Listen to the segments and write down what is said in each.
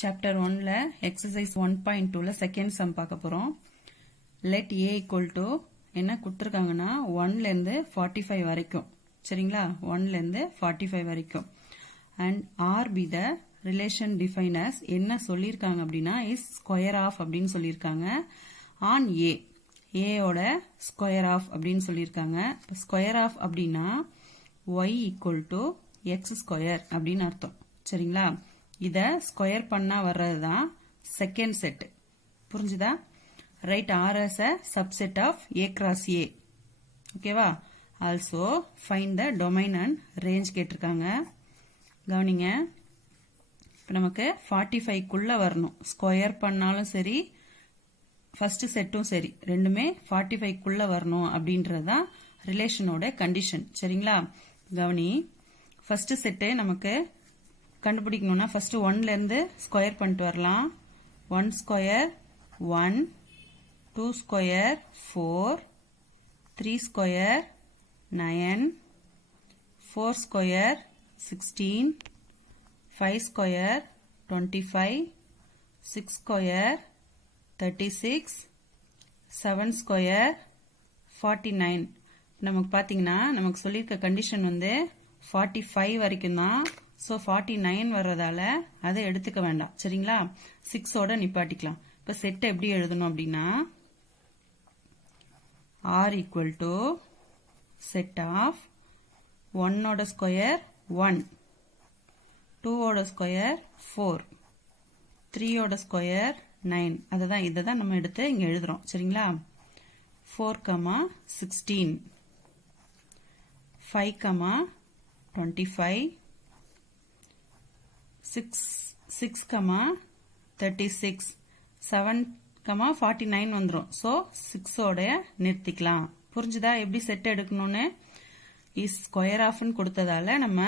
Chapter 1ல exercise 1.2ல second sum பார்க்க போறோம். Let a equal to என்ன கொடுத்திருக்காங்கன்னா 1ல இருந்து 45 வரைக்கும். சரிங்களா? 1ல இருந்து 45 வரைக்கும். And R be the relation defined as என்ன சொல்லிருக்காங்க அப்படின்னா is square of அப்படின்னு சொல்லிருக்காங்க. On A. A ஓட square of அப்படின்னு சொல்லிருக்காங்க. square of அப்படின்னா y equal to x square அப்படின்னு அர்த்தம். சரிங்களா? இத ஸ்கொயர் பண்ணா வர்றதுதான் செகண்ட் செட். புரிஞ்சுதா? Right R as a subset of A cross A. ஓகேவா? Also find the domain and range கேட்டிருக்காங்க. கவனிங்க, இப்போ நமக்கு 45க்குள்ள வரணும். ஸ்கொயர் பண்ணாலும் சரி, ஃபர்ஸ்ட் செட்டும் சரி, ரெண்டுமே 45க்குள்ள வரணும் அப்படின்றதுதான் ரிலேஷனோட கண்டிஷன். சரிங்களா? கவனி, ஃபர்ஸ்ட் செட்டு நமக்கு கண்டுபிடிக்கணும்னா ஃபர்ஸ்ட் 1ல இருந்து ஸ்கொயர் பண்ணிட்டு வரலாம். 1 square 1, 2 square 4, 3 square 9, 4 square 16, 5 square 25, 6 square 36, 7 square 49. நமக்கு பாத்தீங்கன்னா நமக்கு சொல்லியிருக்க கண்டிஷன் வந்து 45 வரைக்கும் தான். So 49 வர்றதால அதை எடுத்துக்க வேண்டாம். சரிங்களா? 6ஓட நிப்பாட்டிக்கலாம். இப்ப செட் எப்படி எழுதணும் அப்படின்னா R equal to set of 1ஓட ஸ்கொயர் 1, 2ஓட ஸ்கொயர் 4, 3ஓட ஸ்கொயர் 9. அதுதான் இதான் நம்ம எடுத்து இங்க எழுதுறோம். சரிங்களா? 4, 16, 5, 25, 6, 36, 7, 49 வந்துரும். சோ 6ஓட நிறுத்திக்கலாம். புரிஞ்சுதா எப்படி செட் எடுக்கணும்னு? இஸ் ஸ்கொயர் ஆஃப்னு கொடுத்ததால நம்ம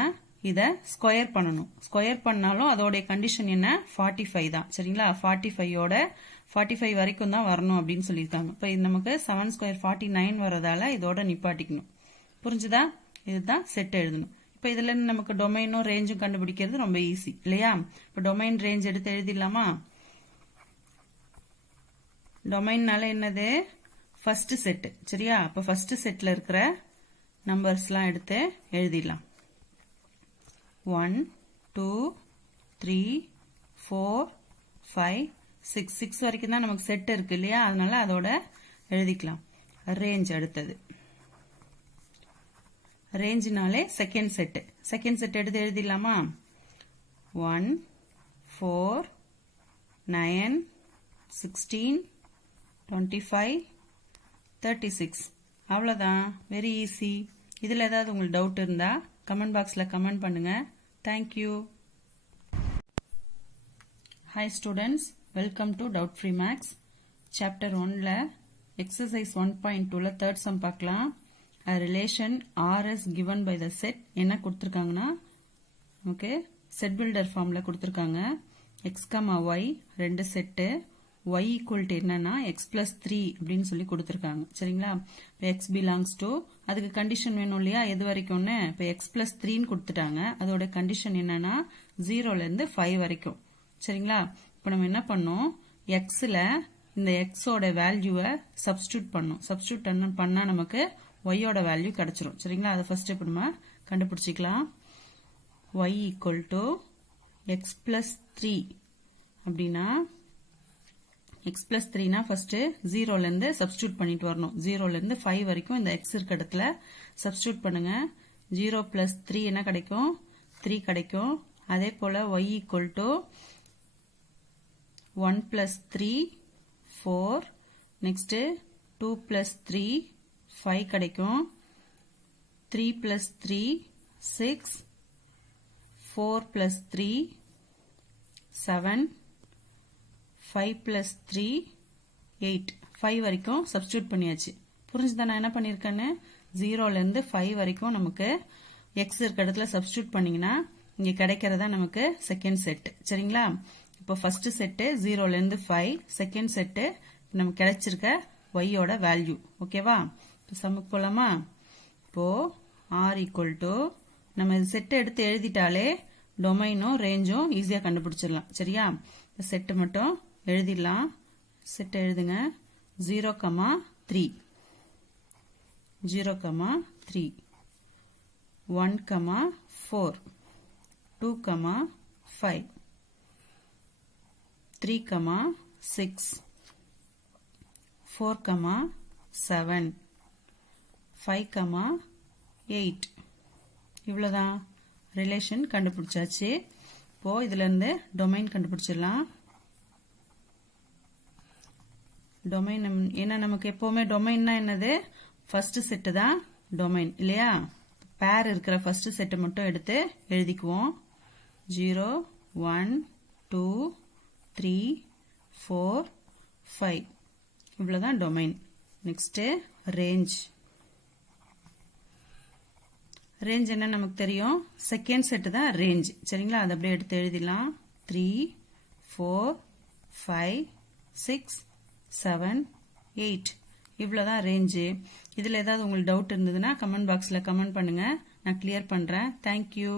இத ஸ்கொயர் பண்ணணும். ஸ்கொயர் பண்ணாலும் அதோட கண்டிஷன் என்ன? 45 தான். சரிங்களா? 45 வரைக்கும் தான் வரணும் அப்படின்னு சொல்லியிருக்காங்க. இப்ப இது நமக்கு 7 ஸ்கொயர் 49 வரதால இதோட நிப்பாட்டிக்கணும். புரிஞ்சுதா? இதுதான் செட் எழுதணும். இப்ப இதுல நமக்கு டொமைனும் ரேஞ்சும் கண்டுபிடிக்கிறது ரொம்ப ஈஸி இல்லையா? இப்ப டொமைன் ரேஞ்ச் எடுத்து எழுதிடலாமா? டொமைன்னால என்னது? First set. சரியா? அப்ப ஃபர்ஸ்ட் செட்ல இருக்கிற நம்பர்ஸ் எல்லாம் எடுத்து எழுதிடலாம். 1, 2, 3, 4, 5, 6. 6 வரைக்கும் தான் நமக்கு செட் இருக்கு இல்லையா? அதனால அதோட எழுதிக்கலாம். ரேஞ்ச் அடுத்தது. ரேஞ்சினாலே செகண்ட் செட். செகண்ட் செட் எடுத்து எழுதிடலாமா? 1, 4, 9, 16, 25, 36. அவ்வளவுதான். Very easy. இதுல ஏதாவது உங்களுக்கு டவுட் இருந்தா கமெண்ட் பாக்ஸ்ல கமெண்ட் பண்ணுங்க. Thank you. Hi students, welcome to doubt free maths. Chapter 1ல எக்ஸசைஸ் 1.2ல தேர்ட் சம் பார்க்கலாம். A relation R is given by the set என்ன கொடுத்திருக்காங்கன்னா ஓகே செட் பில்டர் ஃபார்ம்ல கொடுத்திருக்காங்க. x, y ரெண்டு செட்டு, y equal to என்னன்னா x plus 3 அப்படின்னு சொல்லி கொடுத்திருக்காங்க. சரிங்களா? இப்போ x belongs to அதுக்கு கண்டிஷன் வேணும் இல்லையா? எது வரைக்கும்னு? இப்போ x plus 3ன்னு கொடுத்துட்டாங்க. அதோட கண்டிஷன் என்னன்னா 0ல இருந்து 5 வரைக்கும். சரிங்களா? இப்போ நம்ம என்ன பண்ணோம்? xல இந்த x ஓட வேல்யூவை சப்ஸ்டியூட் பண்ணோம். சப்ஸ்டியூட் பண்ணா நமக்கு y ஓட வேல்யூ கிடைச்சிரும். சரிங்களா? அதை ஃபர்ஸ்ட் இப்ப நம்ம கண்டுபிடிச்சிக்கலாம். y equal to x plus 3 அப்படின்னா x plus 3னா ஃபர்ஸ்ட் 0ல இருந்து சப்ஸ்டியூட் பண்ணிட்டு வரணும். 0ல இருந்து 5 வரைக்கும் இந்த x இருக்க இடத்துல சப்ஸ்டியூட் பண்ணுங்க. 0 plus 3 என்ன கிடைக்கும்? 3 கிடைக்கும். அதே போல y equal to 1 plus 3 4, next 2 plus 3 5 கிடைக்கும். 3 plus 3 6, 4 plus 3 7, 5 plus 3 8. 5 வரைக்கும் சப்ஸ்டியூட் பண்ணியாச்சு. புரிஞ்சுதா நான் என்ன பண்ணிருக்கேன்னு? 0ல இருந்து 5 வரைக்கும் நமக்கு x இருக்க இடத்துல சப்ஸ்டியூட் பண்ணீங்கன்னா இங்க கிடைக்கிறதா நமக்கு செகண்ட் செட். சரிங்களா? இப்போ ஃபர்ஸ்ட் செட்டு 0ல இருந்து 5, செகண்ட் செட்டு நமக்கு கிடைச்சிருக்க y ஓட வேல்யூ. ஓகேவா? சம்முக்கு போலாமா? இப்போ R equal to நம்ம செட் எடுத்து எழுதிட்டாலே டொமைனும் ரேஞ்சும் ஈஸியா கண்டுபிடிச்சிடலாம். சரியா? செட் மட்டும் எழுதிடலாம். செட் எழுதுங்க. 0,3 0,3 1,4 2,5 3,6 4,7 5,8 இவ்வளவுதான் ரிலேஷன் கண்டுபிடிச்சாச்சு. இப்போ இதுல இருந்து டொமைன் கண்டுபிடிச்சிடலாம். டொமைன் என்ன, நமக்கு எப்பவுமே டொமைன்னா என்னது, ஃபர்ஸ்ட் செட் தான் டொமைன் இல்லையா? பேர் இருக்கிற ஃபர்ஸ்ட் செட் மட்டும் எடுத்து எழுதிக்குவோம். 0 1 2 3 4 5 இவ்வளவுதான் டொமைன். Next range. ரேஞ்ச் என்ன நமக்கு தெரியும், செகண்ட் செட் தான் ரேஞ்ச். சரிங்களா? அதை அப்படியே எடுத்து எழுதிடலாம். 3 4 5 6 7 8 இவ்வளவுதான் ரேஞ்சு. இதுல ஏதாவது உங்களுக்கு டவுட் இருந்ததுன்னா கமெண்ட் பாக்ஸ்ல கமெண்ட் பண்ணுங்க, நான் கிளியர் பண்றேன். தேங்க்யூ.